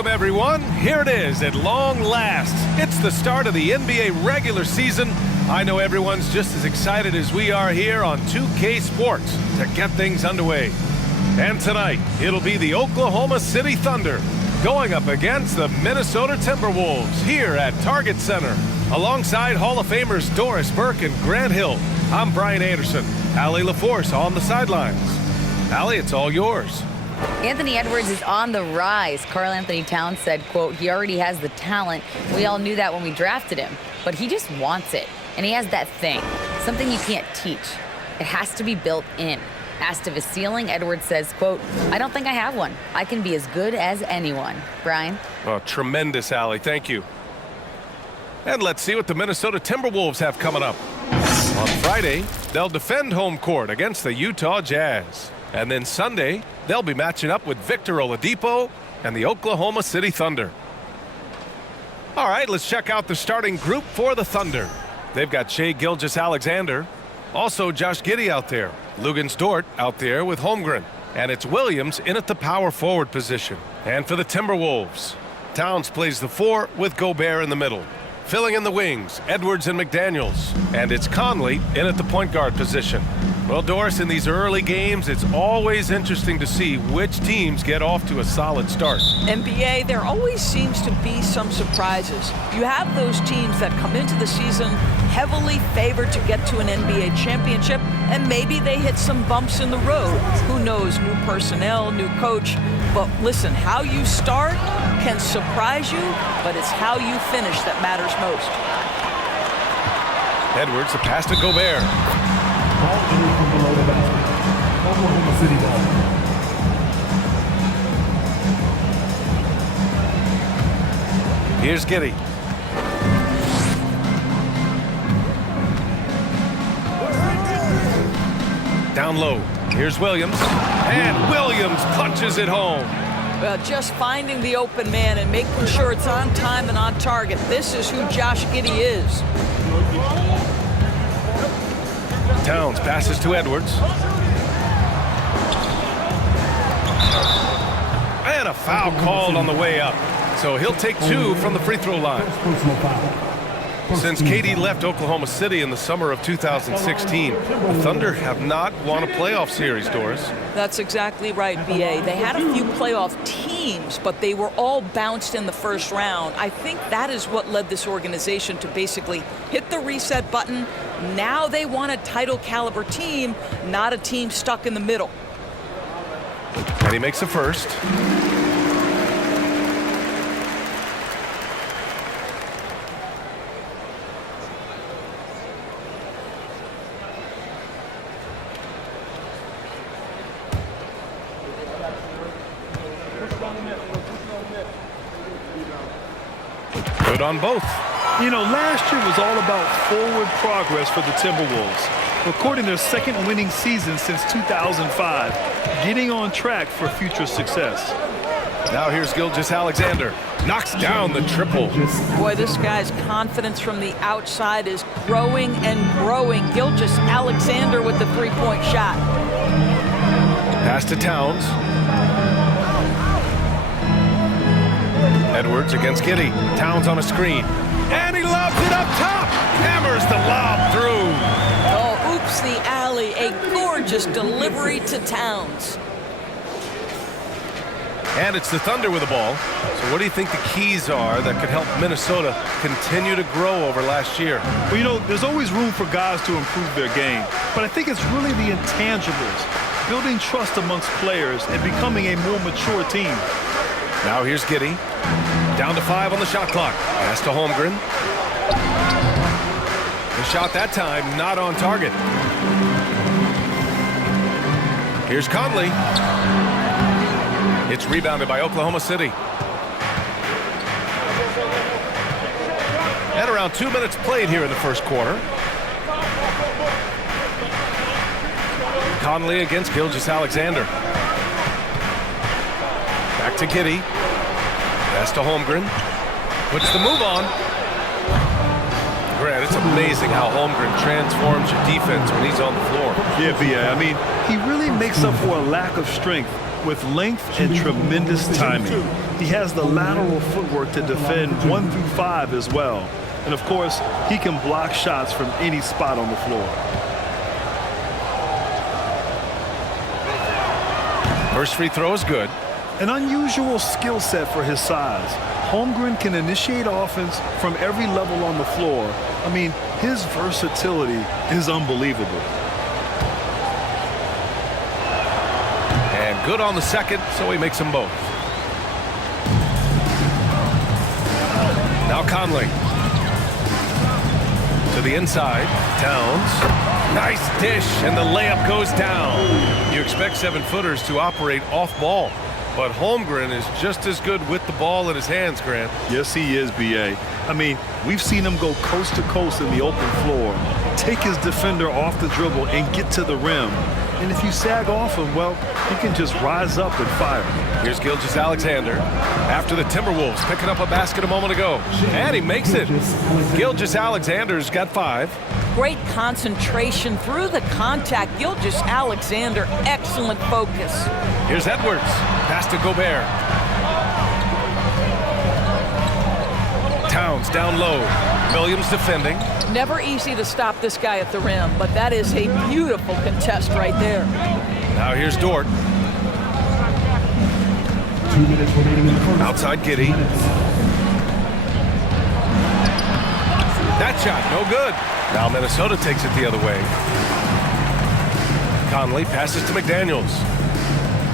Welcome, everyone. Here it is at long last. It's the start of the NBA regular season. I know everyone's just as excited as we are here on 2K Sports to get things underway. And tonight, it'll be the Oklahoma City Thunder going up against the Minnesota Timberwolves here at Target Center. Alongside Hall of Famers Doris Burke and Grant Hill, I'm Brian Anderson. Allie LaForce on the sidelines. Allie, it's all yours. Anthony Edwards is on the rise. Karl Anthony Towns said, quote, he already has the talent. We all knew that when we drafted him, but he just wants it. And he has that thing, something you can't teach. It has to be built in. Asked of his ceiling, Edwards says, quote, I don't think I have one. I can be as good as anyone. Brian? Oh, tremendous, Allie. Thank you. And let's see what the Minnesota Timberwolves have coming up. On Friday, they'll defend home court against the Utah Jazz. And then Sunday, they'll be matching up with Victor Oladipo and the Oklahoma City Thunder. All right, let's check out the starting group for the Thunder. They've got Shai Gilgeous-Alexander, also Josh Giddey out there, Luguentz Dort out there with Holmgren, and it's Williams in at the power forward position. And for the Timberwolves, Towns plays the 4 with Gobert in the middle. Filling in the wings, Edwards and McDaniels, and it's Conley in at the point guard position. Well, Doris, in these early games, it's always interesting to see which teams get off to a solid start. NBA, there always seems to be some surprises. You have those teams that come into the season heavily favored to get to an NBA championship, and maybe they hit some bumps in the road. Who knows, new personnel, new coach. But listen, how you start can surprise you, but it's how you finish that matters most. Edwards, the pass to Gobert. Ball in from below the basket. Oklahoma City ball. Here's Giddey. Down low. Here's Williams. And Williams punches it home. Well, just finding the open man and making sure it's on time and on target. This is who Josh Giddey is. Towns passes to Edwards. And a foul called on the way up. So he'll take 2 from the free throw line. Since KD left Oklahoma City in the summer of 2016, the Thunder have not won a playoff series, Doris. That's exactly right, B.A. They had a few playoff teams, but they were all bounced in the first round. I think that is what led this organization to basically hit the reset button. Now they want a title caliber team, not a team stuck in the middle. And he makes a first. Good on both. You know, last year was all about forward progress for the Timberwolves, recording their second winning season since 2005, getting on track for future success. Now here's Gilgeous-Alexander. Knocks down the triple. Boy, this guy's confidence from the outside is growing and growing. Gilgeous-Alexander with the three-point shot. Pass to Towns. Edwards against Giddey. Towns on a screen. And he lobs it up top. Hammers the lob through. Oh, oops, the alley. A gorgeous delivery to Towns. And it's the Thunder with the ball. So what do you think the keys are that could help Minnesota continue to grow over last year? Well, you know, there's always room for guys to improve their game. But I think it's really the intangibles, building trust amongst players and becoming a more mature team. Now here's Giddey. Down to 5 on the shot clock. Pass to Holmgren. The shot that time not on target. Here's Conley. It's rebounded by Oklahoma City. And around 2 minutes played here in the first quarter. Conley against Gilgeous-Alexander. Back to Giddey. Pass to Holmgren. Puts the move on. Grant, it's amazing how Holmgren transforms your defense when he's on the floor. Yeah, B.A. I mean, he really makes up for a lack of strength with length and tremendous timing. He has the lateral footwork to defend 1 through 5 as well. And of course, he can block shots from any spot on the floor. First free throw is good. An unusual skill set for his size. Holmgren can initiate offense from every level on the floor. I mean, his versatility is unbelievable. And good on the second, so he makes them both. Now Conley. To the inside. Towns. Nice dish, and the layup goes down. You expect 7-footers to operate off ball, but Holmgren is just as good with the ball in his hands, Grant. Yes, he is, B.A. I mean, we've seen him go coast to coast in the open floor, take his defender off the dribble and get to the rim. And if you sag off him, well, he can just rise up and fire. Here's Gilgeous-Alexander after the Timberwolves picking up a basket a moment ago. And he makes it. Gilgeous-Alexander's got 5. Great concentration through the contact. Gilgeous-Alexander, excellent focus. Here's Edwards. Pass to Gobert. Towns down low. Williams defending. Never easy to stop this guy at the rim, but that is a beautiful contest right there. Now here's Dort. 2 minutes remaining in the first. Outside Giddey. That shot, no good. Now Minnesota takes it the other way. Conley passes to McDaniels.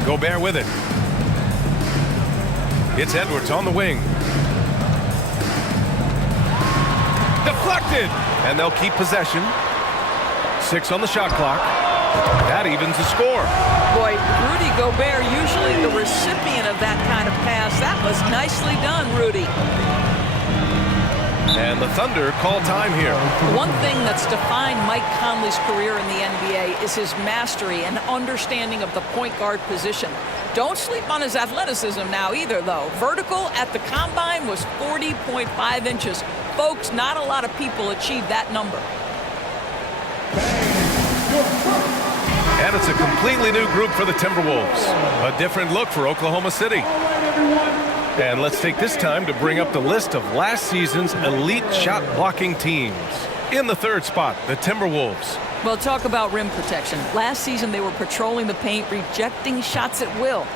Gobert with it. It's Edwards on the wing. Deflected! And they'll keep possession. 6 on the shot clock. That evens the score. Boy, Rudy Gobert, usually the recipient of that kind of pass. That was nicely done, Rudy. And the Thunder call time here. One thing that's defined Mike Conley's career in the NBA is his mastery and understanding of the point guard position. Don't sleep on his athleticism now either, though. Vertical at the combine was 40.5 inches. Folks, not a lot of people achieve that number. And it's a completely new group for the Timberwolves. A different look for Oklahoma City. And let's take this time to bring up the list of last season's elite shot blocking teams. In the 3rd spot, the Timberwolves. Well, talk about rim protection. Last season, they were patrolling the paint, rejecting shots at will.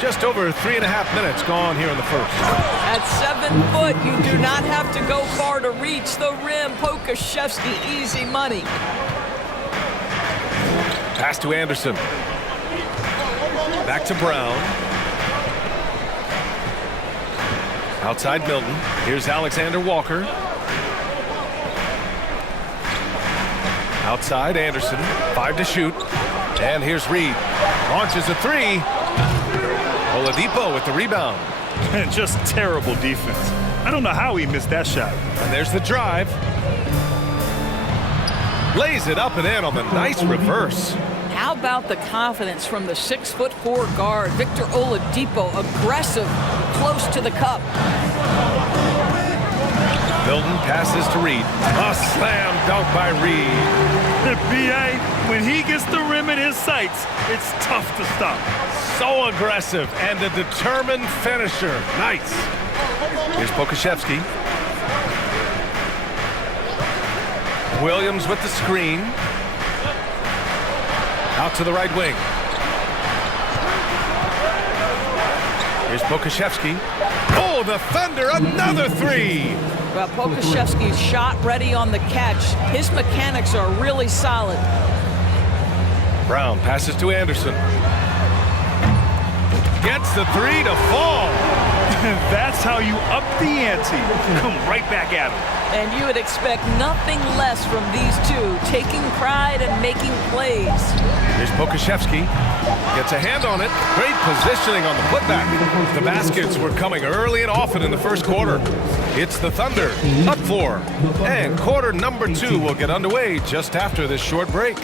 Just over 3.5 minutes gone here in the first. At 7 foot, you do not have to go far to reach the rim. Pokashevsky, easy money. Pass to Anderson. Back to Brown. Outside Milton. Here's Alexander Walker. Outside Anderson. 5 to shoot. And here's Reed. Launches a 3. Oladipo with the rebound. And just terrible defense. I don't know how he missed that shot. And there's the drive. Lays it up and in on the nice reverse. How about the confidence from the 6'4" guard, Victor Oladipo, aggressive, close to the cup. Milton passes to Reed. A slam dunk by Reed. B.A., when he gets the rim in his sights, it's tough to stop. So aggressive and a determined finisher. Nice. Here's Pokashevsky. Williams with the screen. Out to the right wing. Here's Pokashevsky. Oh, the Thunder, another 3. Well, Pokashevsky's shot ready on the catch. His mechanics are really solid. Brown passes to Anderson. Gets the 3 to fall. That's how you up the ante. Come right back at him. And you would expect nothing less from these two, taking pride and making plays. Here's Pokashevsky. Gets a hand on it. Great positioning on the putback. The baskets were coming early and often in the first quarter. It's the Thunder up 4. And quarter number 2 will get underway just after this short break.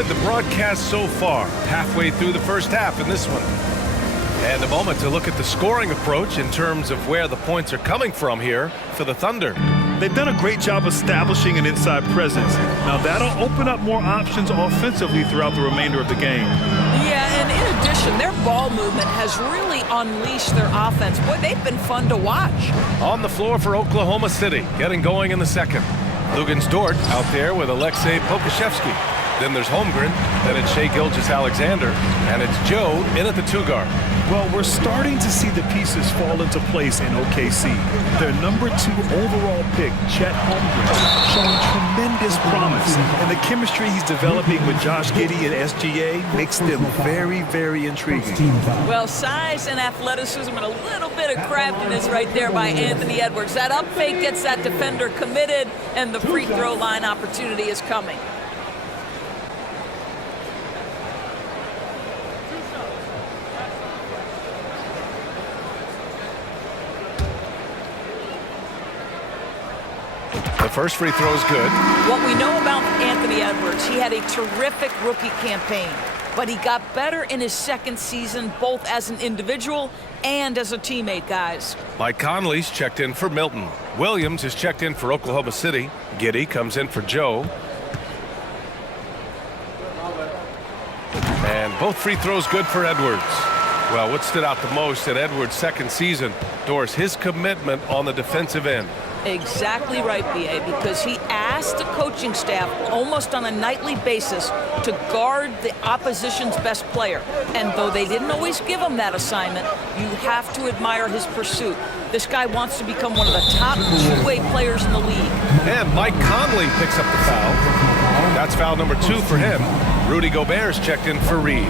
enjoyed the broadcast so far, halfway through the first half in this one. And a moment to look at the scoring approach in terms of where the points are coming from here for the Thunder. They've done a great job establishing an inside presence. Now that'll open up more options offensively throughout the remainder of the game. Yeah, and in addition, their ball movement has really unleashed their offense. Boy, they've been fun to watch. On the floor for Oklahoma City, getting going in the second. Lugens Dort out there with Alexei Pokushevsky. Then there's Holmgren, then it's Shai Gilgeous-Alexander, and it's Joe in at the 2-guard. Well, we're starting to see the pieces fall into place in OKC. Their number 2 overall pick, Chet Holmgren, showing tremendous promise. And the chemistry he's developing with Josh Giddey and SGA makes them very, very intriguing. Well, size and athleticism and a little bit of craftiness right there by Anthony Edwards. That up fake gets that defender committed, and the free throw line opportunity is coming. The first free throw is good. What we know about Anthony Edwards, he had a terrific rookie campaign, but he got better in his second season, both as an individual and as a teammate, guys. Mike Conley's checked in for Milton. Williams is checked in for Oklahoma City. Giddey comes in for Joe. And both free throws good for Edwards. Well, what stood out the most in Edwards' second season, Doris, his commitment on the defensive end. Exactly right, B.A., because he asked the coaching staff almost on a nightly basis to guard the opposition's best player. And though they didn't always give him that assignment, you have to admire his pursuit. This guy wants to become one of the top two-way players in the league. And Mike Conley picks up the foul. That's foul number 2 for him. Rudy Gobert's checked in for Reed.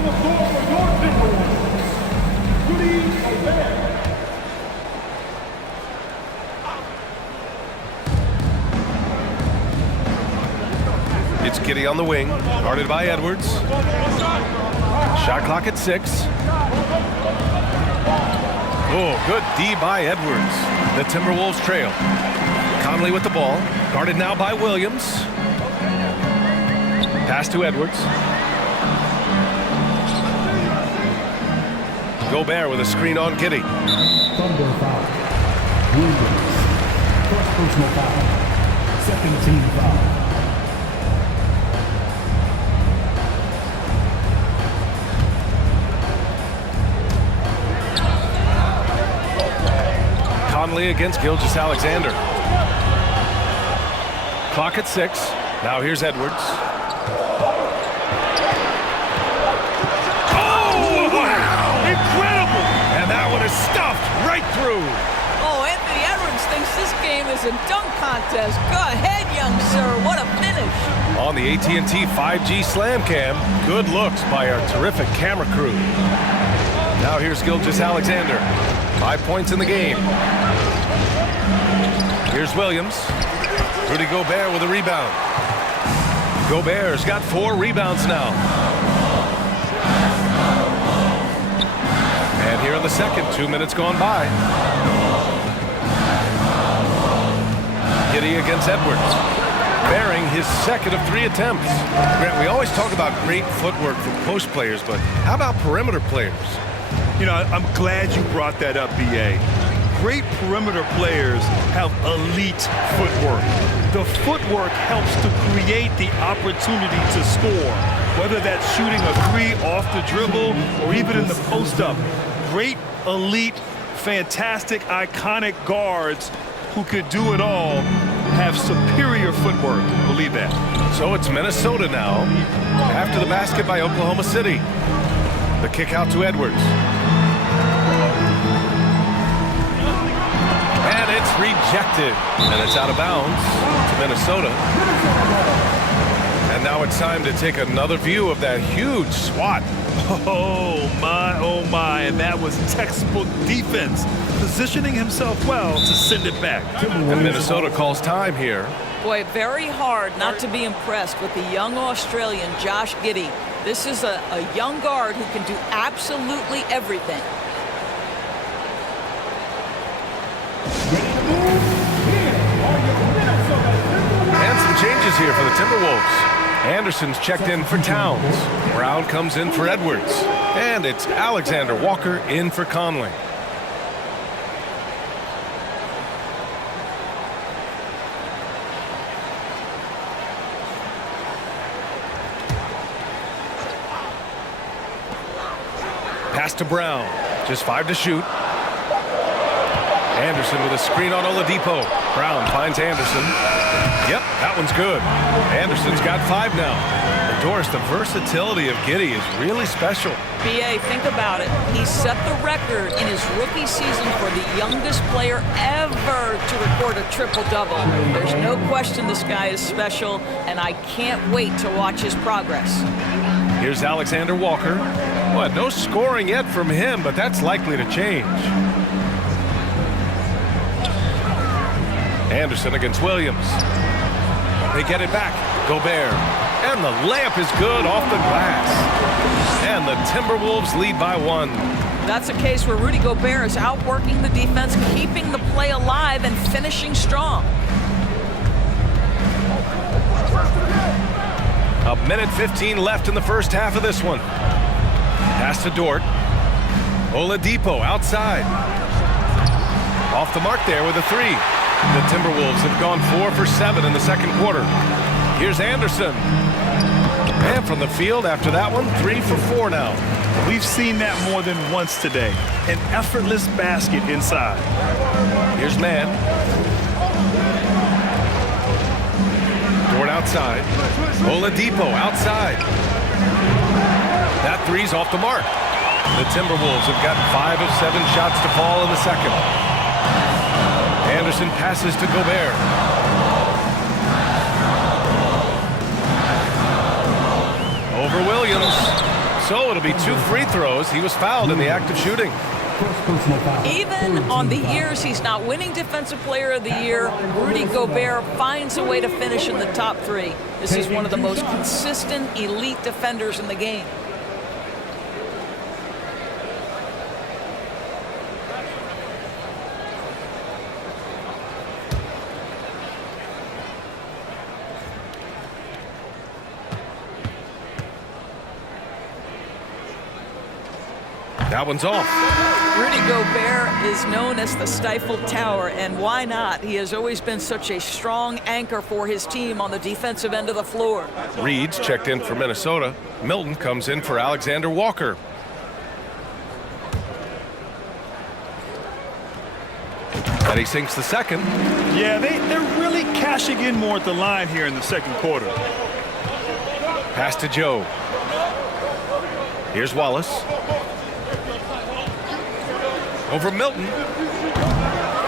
It's Giddey on the wing, guarded by Edwards. Shot clock at 6. Oh, good D by Edwards. The Timberwolves trail. Conley with the ball, guarded now by Williams. Pass to Edwards. Gobert with a screen on Giddey. Thunder foul. Williams. First personal foul. Second team foul. Conley against Gilgeous-Alexander. Clock at 6. Now here's Edwards. Oh, wow! Incredible! And that one is stuffed right through. Oh, Anthony Edwards thinks this game is a dunk contest. Go ahead, young sir. What a finish. On the AT&T 5G Slam Cam, good looks by our terrific camera crew. Now here's Gilgeous-Alexander. 5 points in the game. Here's Williams. Rudy Gobert with a rebound. Gobert's got 4 rebounds now. And here in the second, 2 minutes gone by. Giddey against Edwards. Bearing his second of 3 attempts. Grant, we always talk about great footwork for post players, but how about perimeter players? You know, I'm glad you brought that up, B.A. Great perimeter players have elite footwork. The footwork helps to create the opportunity to score, whether that's shooting a 3 off the dribble or even in the post-up. Great, elite, fantastic, iconic guards who could do it all have superior footwork. Believe that. So it's Minnesota now after the basket by Oklahoma City. The kick out to Edwards. And it's rejected. And it's out of bounds to Minnesota. And now it's time to take another view of that huge swat. Oh my, and that was textbook defense, positioning himself well to send it back. And Minnesota calls time here. Boy, very hard not to be impressed with the young Australian, Josh Giddey. This is a young guard who can do absolutely everything. And some changes here for the Timberwolves. Anderson's checked in for Towns. Brown comes in for Edwards. And it's Alexander Walker in for Conley. Pass to Brown. Just 5 to shoot. Anderson with a screen on Oladipo. Brown finds Anderson. Yep, that one's good. Anderson's got 5 now. And Doris, the versatility of Giddey is really special. BA, think about it. He set the record in his rookie season for the youngest player ever to record a triple-double. There's no question this guy is special, and I can't wait to watch his progress. Here's Alexander Walker. Well, no scoring yet from him, but that's likely to change. Anderson against Williams. They get it back. Gobert. And the layup is good off the glass. And the Timberwolves lead by 1. That's a case where Rudy Gobert is outworking the defense, keeping the play alive, and finishing strong. A minute 15 left in the first half of this one. Pass to Dort. Oladipo outside. Off the mark there with a 3. The Timberwolves have gone 4 for 7 in the second quarter. Here's Anderson. And from the field after that one, 3 for 4 now. We've seen that more than once today. An effortless basket inside. Here's Mann. Dort outside. Oladipo outside. That 3's off the mark. The Timberwolves have gotten 5 of 7 shots to fall in the second. Anderson passes to Gobert. Over Williams. So it'll be 2 free throws. He was fouled in the act of shooting. Even on the years he's not winning Defensive Player of the Year, Rudy Gobert finds a way to finish in the top 3. This is one of the most consistent elite defenders in the game. That one's off. Rudy Gobert is known as the Stifled Tower, and why not? He has always been such a strong anchor for his team on the defensive end of the floor. Reed's checked in for Minnesota. Milton comes in for Alexander Walker. And he sinks the second. Yeah, they're really cashing in more at the line here in the second quarter. Pass to Joe. Here's Wallace. Over Milton.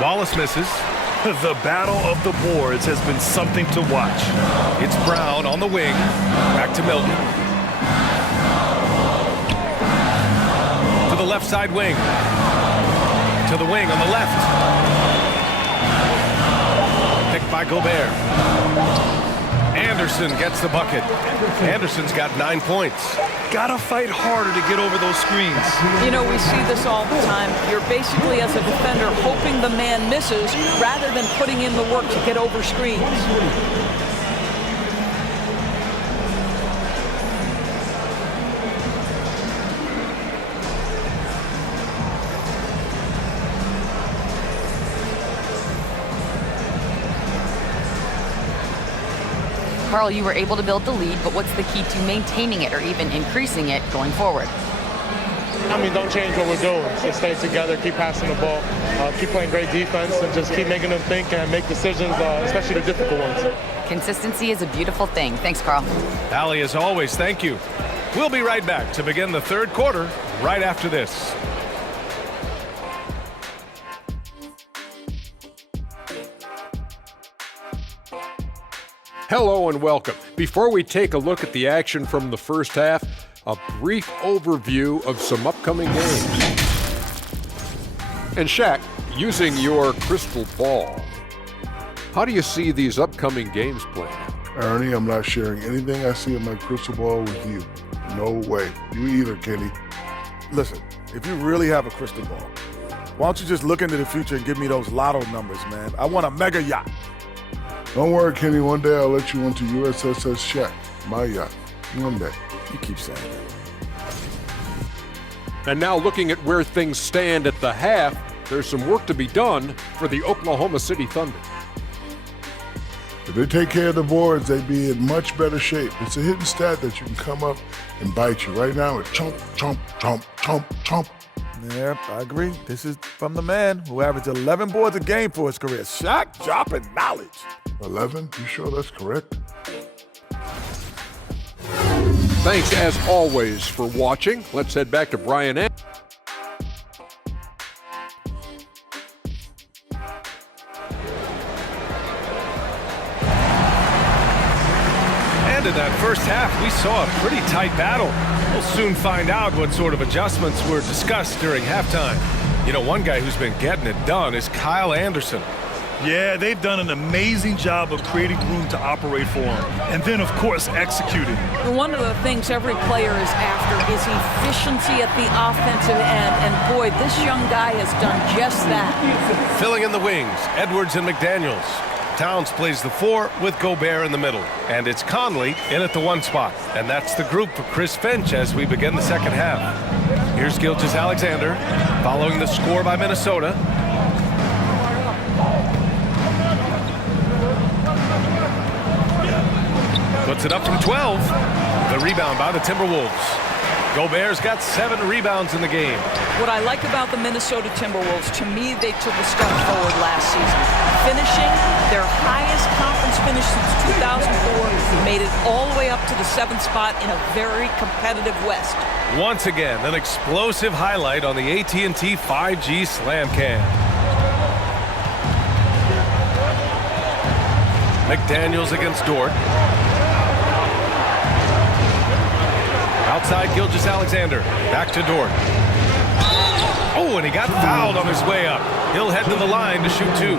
Wallace misses. The battle of the boards has been something to watch. It's Brown on the wing. Back to Milton. To the left side wing. To the wing on the left. Picked by Gobert. Anderson gets the bucket. Anderson's got 9 points. Gotta fight harder to get over those screens. You know, we see this all the time. You're basically, as a defender, hoping the man misses rather than putting in the work to get over screens. Carl, you were able to build the lead, but what's the key to maintaining it or even increasing it going forward? I mean, don't change what we're doing. Just stay together, keep passing the ball, keep playing great defense, and just keep making them think and make decisions, especially the difficult ones. Consistency is a beautiful thing. Thanks, Carl. Allie, as always, thank you. We'll be right back to begin the third quarter right after this. Hello and welcome. Before we take a look at the action from the first half, a brief overview of some upcoming games. And Shaq, using your crystal ball, how do you see these upcoming games playing? Ernie, I'm not sharing anything I see in my crystal ball with you. No way. You either, Kenny. Listen, if you really have a crystal ball, why don't you just look into the future and give me those lotto numbers, man? I want a mega yacht. Don't worry, Kenny. One day I'll let you onto USSS Shaq. Maya. One day. You keep saying that. And now looking at where things stand at the half, there's some work to be done for the Oklahoma City Thunder. If they take care of the boards, they'd be in much better shape. It's a hidden stat that you can come up and bite you. Right now, it's chomp, chomp, chomp, chomp, chomp. Yep, I agree. This is from the man who averaged 11 boards a game for his career. Shot, drop, and knowledge. 11? You sure that's correct? Thanks, as always, for watching. Let's head back to Brian. And in that first half, we saw a pretty tight battle. We'll soon find out what sort of adjustments were discussed during halftime. You know, one guy who's been getting it done is Kyle Anderson. Yeah, they've done an amazing job of creating room to operate for him. And then, of course, executing. One of the things every player is after is efficiency at the offensive end. And boy, this young guy has done just that. Filling in the wings, Edwards and McDaniels. Towns plays the 4 with Gobert in the middle. And it's Conley in at the 1 spot. And that's the group for Chris Finch as we begin the second half. Here's Gilgeous-Alexander following the score by Minnesota. Puts it up from 12. The rebound by the Timberwolves. Gobert's got 7 rebounds in the game. What I like about the Minnesota Timberwolves, to me, they took a step forward last season. Finishing their highest conference finish since 2004, made it all the way up to the 7th spot in a very competitive West. Once again, an explosive highlight on the AT&T 5G Slam Cam. McDaniels against Dort. Outside Gilgeous-Alexander. Back to Dort. Oh, and he got fouled on his way up. He'll head to the line to shoot 2.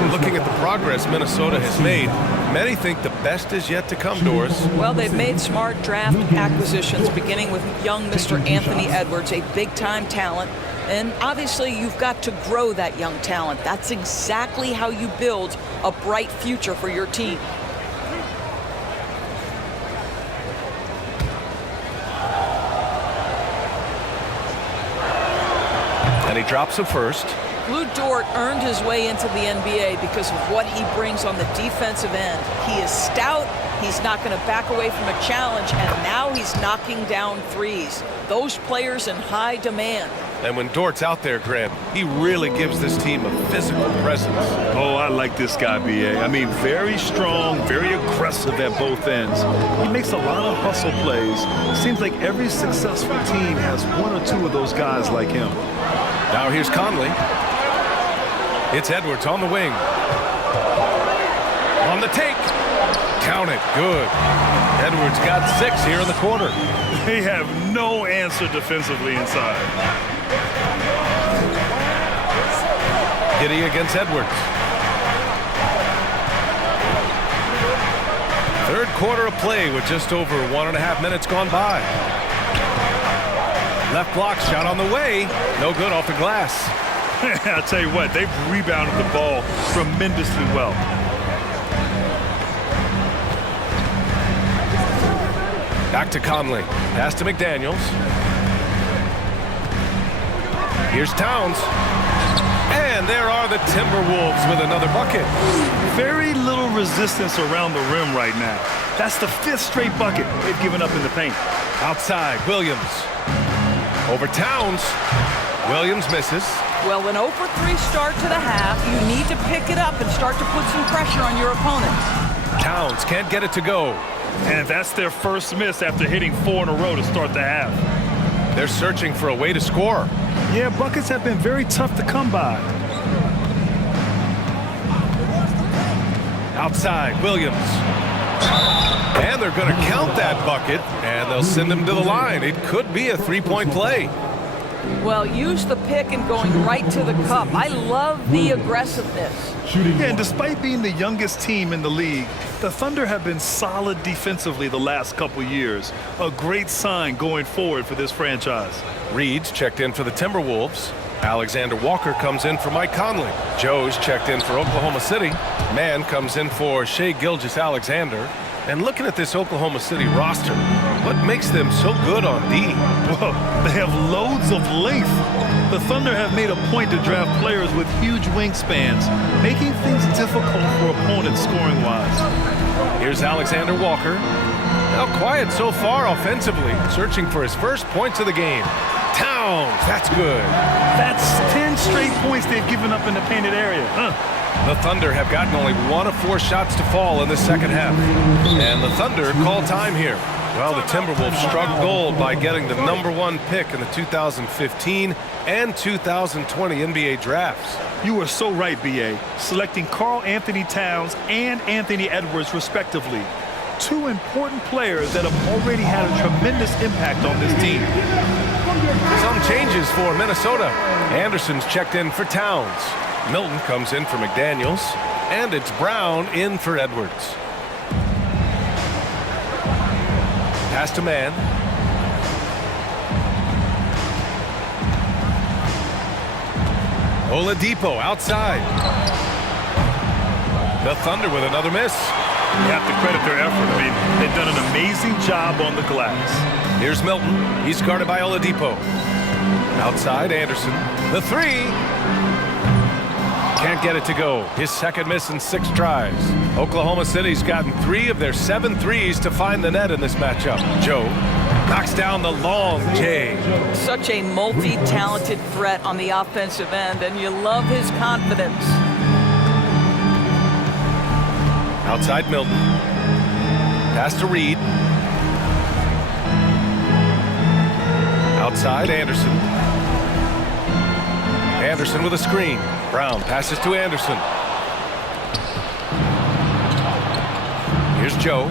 And looking at the progress Minnesota has made, many think the best is yet to come, Doris. Well, they've made smart draft acquisitions, beginning with young Mr. Anthony Edwards, a big-time talent. And obviously, you've got to grow that young talent. That's exactly how you build a bright future for your team. And he drops a first. Lou Dort earned his way into the NBA because of what he brings on the defensive end. He is stout, he's not going to back away from a challenge, and now he's knocking down threes. Those players in high demand. And when Dort's out there, Grant, he really gives this team a physical presence. Oh, I like this guy, B.A. I mean, very strong, very aggressive at both ends. He makes a lot of hustle plays. Seems like every successful team has 1 or 2 of those guys like him. Now here's Conley. It's Edwards on the wing. On the take. Count it. Good. Edwards got 6 here in the quarter. They have no answer defensively inside. Giddey against Edwards. Third quarter of play with just over 1.5 minutes gone by. Left block shot on the way. No good off the glass. I'll tell you what, they've rebounded the ball tremendously well. Back to Conley. Pass to McDaniels. Here's Towns. And there are the Timberwolves with another bucket. Very little resistance around the rim right now. That's the 5th straight bucket they've given up in the paint. Outside, Williams. Over Towns. Williams misses. Well, an 0 for 3 start to the half. You need to pick it up and start to put some pressure on your opponent. Towns can't get it to go. And that's their first miss after hitting 4 in a row to start the half. They're searching for a way to score. Yeah, buckets have been very tough to come by. Outside, Williams. And they're going to count that bucket, and they'll send him to the line. It could be a 3-point play. Well, use the pick and going right to the cup. I love the aggressiveness. Yeah, and despite being the youngest team in the league, the Thunder have been solid defensively the last couple years. A great sign going forward for this franchise. Reed's checked in for the Timberwolves. Alexander Walker comes in for Mike Conley. Joe's checked in for Oklahoma City. Mann comes in for Shai Gilgeous-Alexander. And looking at this Oklahoma City roster, what makes them so good on D? Well, they have loads of length. The Thunder have made a point to draft players with huge wingspans, making things difficult for opponents scoring-wise. Here's Alexander Walker. Now quiet so far offensively, searching for his first points of the game. Towns, that's good. That's 10 straight points they've given up in the painted area. The Thunder have gotten only 1 of 4 shots to fall in the second half. And the Thunder call time here. Well, the Timberwolves struck gold by getting the #1 pick in the 2015 and 2020 NBA drafts. You are so right, B.A. Selecting Karl Anthony Towns and Anthony Edwards, respectively. 2 important players that have already had a tremendous impact on this team. Some changes for Minnesota. Anderson's checked in for Towns. Milton comes in for McDaniels. And it's Brown in for Edwards. Pass to man. Oladipo outside. The Thunder with another miss. You have to credit their effort. I mean, they've done an amazing job on the glass. Here's Milton. He's guarded by Oladipo. Outside, Anderson. The 3. Can't get it to go. His second miss in 6 tries. Oklahoma City's gotten 3 of their 7 threes to find the net in this matchup. Joe knocks down the long J. Such a multi-talented threat on the offensive end, and you love his confidence. Outside Milton. Pass to Reed. Outside Anderson. Anderson with a screen. Brown passes to Anderson. Here's Joe.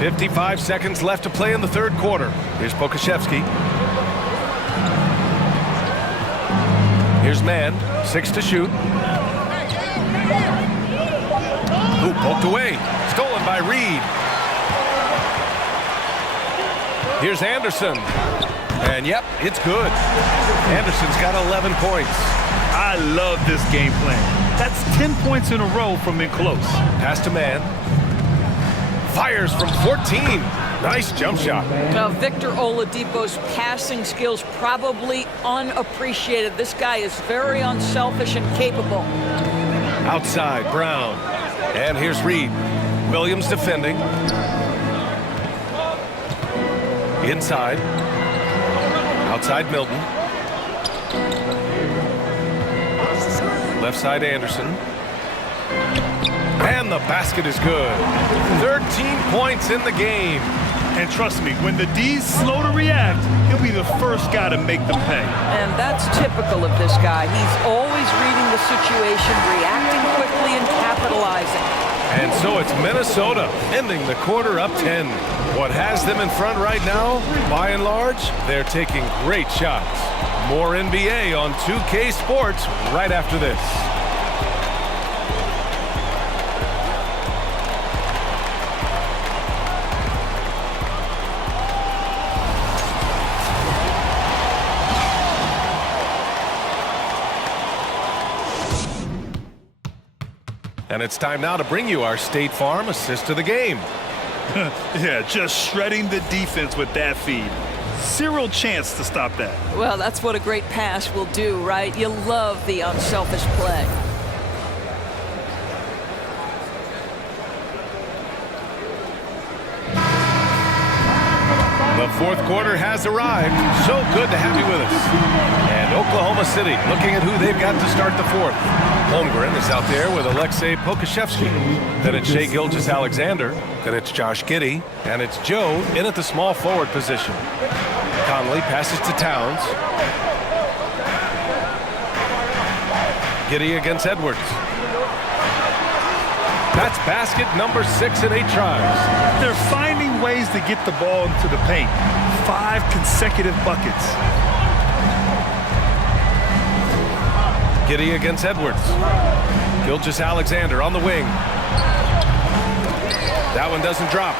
55 seconds left to play in the third quarter. Here's Pokusevski. Here's Mann, 6 to shoot. Ooh, poked away. Stolen by Reed. Here's Anderson. And yep, it's good. Anderson's got 11 points. I love this game plan. That's 10 points in a row from in close. Pass to Mann. Fires from 14. Nice jump shot. Now, Victor Oladipo's passing skills probably unappreciated. This guy is very unselfish and capable. Outside, Brown. And here's Reed. Williams defending. Inside. Outside Milton. Left side Anderson. And the basket is good. 13 points in the game. And trust me, when the D's slow to react, he'll be the first guy to make them pay. And that's typical of this guy. He's always reading the situation, reacting quickly and capitalizing. And so it's Minnesota ending the quarter up 10. What has them in front right now, by and large, they're taking great shots. More NBA on 2K Sports right after this. And it's time now to bring you our State Farm assist of the game. Yeah, just shredding the defense with that feed. Zero chance to stop that. Well, that's what a great pass will do, right? You love the unselfish play. The fourth quarter has arrived. So good to have you with us. And Oklahoma City looking at who they've got to start the fourth. Holmgren is out there with Alexei Pokusevski. Then it's Shai Gilgeous-Alexander. Then it's Josh Giddey. And it's Joe in at the small forward position. Conley passes to Towns. Giddey against Edwards. That's basket number 6 in 8 tries. They're finding ways to get the ball into the paint. 5 consecutive buckets. Giddey against Edwards. Gilgeous-Alexander on the wing. That one doesn't drop.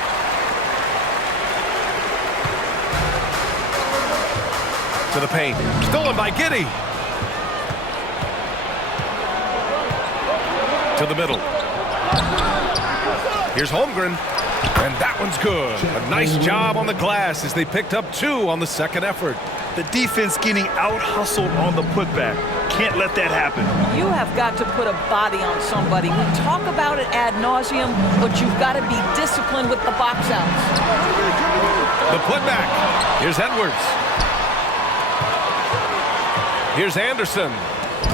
To the paint. Stolen by Giddey. To the middle. Here's Holmgren. And that one's good. A nice job on the glass as they picked up 2 on the second effort. The defense getting out-hustled on the putback. Can't let that happen. You have got to put a body on somebody. We talk about it ad nauseum, but you've got to be disciplined with the box outs. The putback. Here's Edwards. Here's Anderson.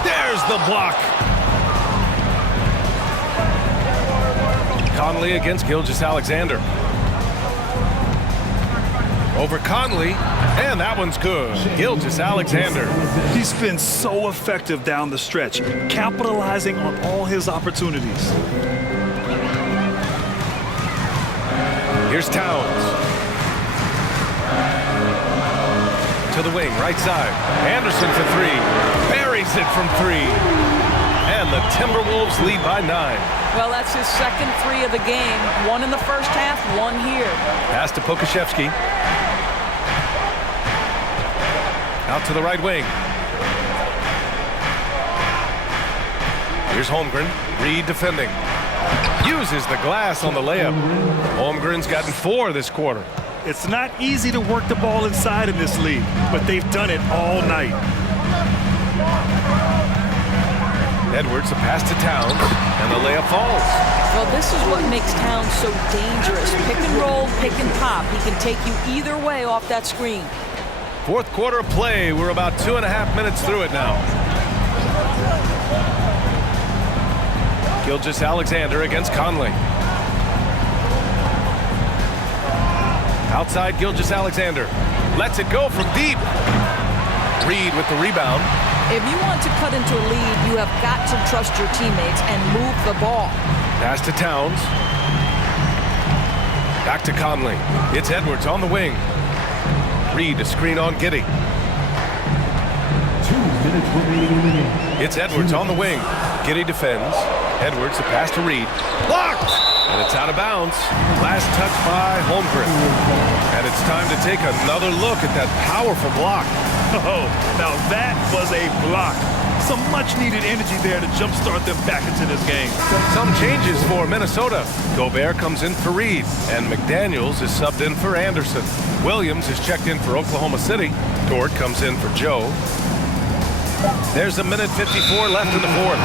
There's the block. Conley against Gilgeous-Alexander. Over Conley, and that one's good. Gilgeous-Alexander. He's been so effective down the stretch, capitalizing on all his opportunities. Here's Towns. To the wing, right side. Anderson for 3. Buries it from 3. And the Timberwolves lead by 9. Well, that's his second 3 of the game. 1 in the first half, 1 here. Pass to Pokashevsky. Out to the right wing. Here's Holmgren. Reed defending. Uses the glass on the layup. Holmgren's gotten 4 this quarter. It's not easy to work the ball inside in this league, but they've done it all night. Edwards, a pass to Towns, and the layup falls. Well, this is what makes Towns so dangerous. Pick and roll, pick and pop. He can take you either way off that screen. Fourth quarter of play. We're about 2.5 minutes through it now. Gilgeous-Alexander against Conley. Outside Gilgeous-Alexander. Lets it go from deep. Reed with the rebound. If you want to cut into a lead, you have got to trust your teammates and move the ball. Pass to Towns. Back to Conley. It's Edwards on the wing. Reed, a screen on Giddey. 2 minutes remaining in the game. It's Edwards on the wing. Giddey defends. Edwards, a pass to Reed. Blocked! And it's out of bounds. Last touch by Holmgren. And it's time to take another look at that powerful block. Oh, now that was a block. Some much-needed energy there to jumpstart them back into this game. Some changes for Minnesota. Gobert comes in for Reed, and McDaniels is subbed in for Anderson. Williams is checked in for Oklahoma City. Dort comes in for Joe. There's 1:54 left in the fourth.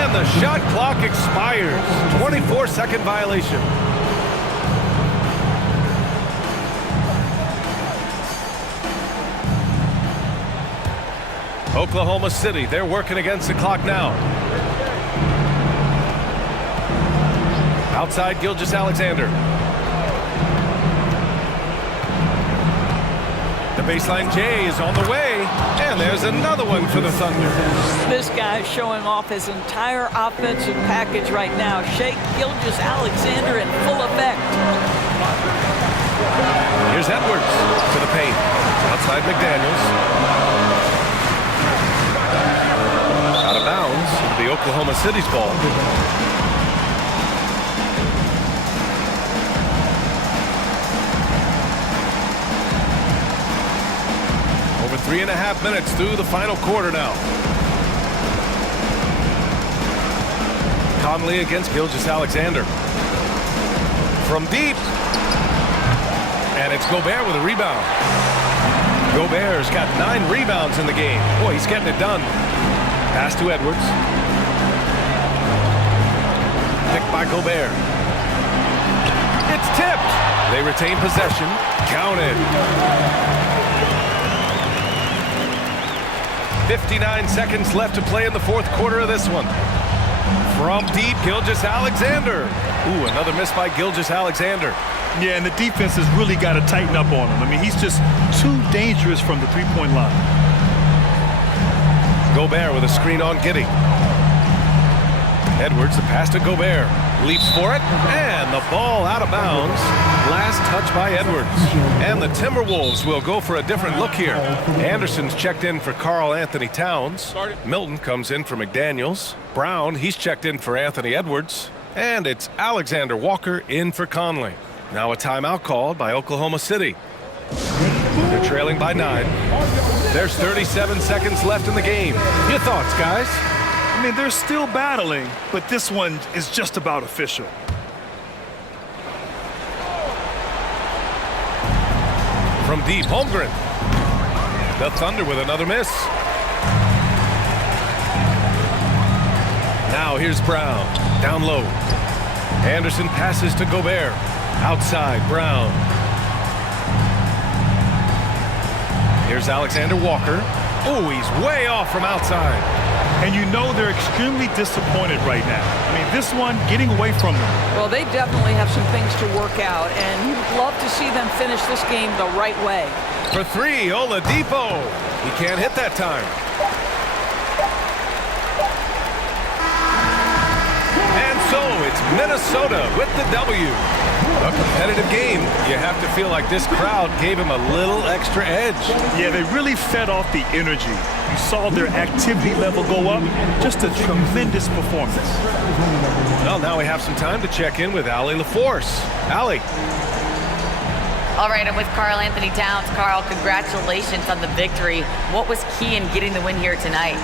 And the shot clock expires. 24-second violation. Oklahoma City, they're working against the clock now. Outside Gilgeous-Alexander. The baseline J is on the way, and there's another one for the Thunder. This guy's showing off his entire offensive package right now. Shea Gilgeous-Alexander in full effect. Here's Edwards to the paint. Outside McDaniels. Out of bounds. It'll be Oklahoma City's ball. Over 3.5 minutes through the final quarter now. Conley against Gilgeous-Alexander. From deep. And it's Gobert with a rebound. Gobert's got 9 rebounds in the game. Boy, he's getting it done. Pass to Edwards. Picked by Gobert. It's tipped. They retain possession. Counted. 59 seconds left to play in the fourth quarter of this one. From deep, Gilgeous-Alexander. Ooh, another miss by Gilgeous-Alexander. Yeah, and the defense has really got to tighten up on him. I mean, he's just too dangerous from the three-point line. Gobert with a screen on Giddey. Edwards, the pass to Gobert. Leaps for it, and the ball out of bounds. Last touch by Edwards. And the Timberwolves will go for a different look here. Anderson's checked in for Karl Anthony Towns. Milton comes in for McDaniels. Brown, he's checked in for Anthony Edwards. And it's Alexander Walker in for Conley. Now a timeout called by Oklahoma City. They're trailing by 9. There's 37 seconds left in the game. Your thoughts, guys? I mean, they're still battling, but this one is just about official. From deep, Holmgren. The Thunder with another miss. Now here's Brown, down low. Anderson passes to Gobert. Outside, Brown. Here's Alexander Walker. Oh, he's way off from outside. And you know they're extremely disappointed right now. I mean, this one getting away from them. Well, they definitely have some things to work out, and you'd love to see them finish this game the right way. For three, Oladipo. He can't hit that time. And so it's Minnesota with the W. A competitive game. You have to feel like this crowd gave him a little extra edge. Yeah, they really fed off the energy. You saw their activity level go up. Just a tremendous performance. Well, now we have some time to check in with Allie LaForce. Allie. All right, I'm with Karl Anthony Towns. Karl, congratulations on the victory. What was key in getting the win here tonight?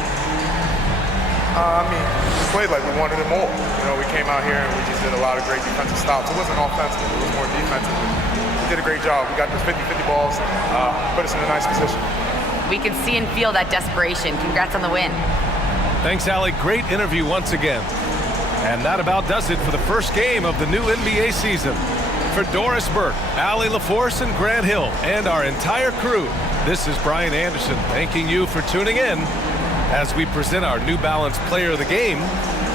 We played like we wanted it more. You know, we came out here and we just did a lot of great defensive stops. It wasn't offensive, it was more defensive. We did a great job. We got those 50-50 balls, put us in a nice position. We can see and feel that desperation. Congrats on the win. Thanks, Allie. Great interview once again. And that about does it for the first game of the new NBA season. For Doris Burke, Allie LaForce, and Grant Hill, and our entire crew, this is Brian Anderson thanking you for tuning in as we present our New Balance Player of the Game,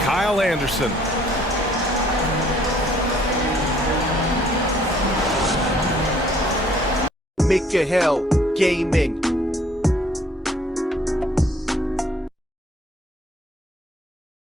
Kyle Anderson. Make your hell gaming.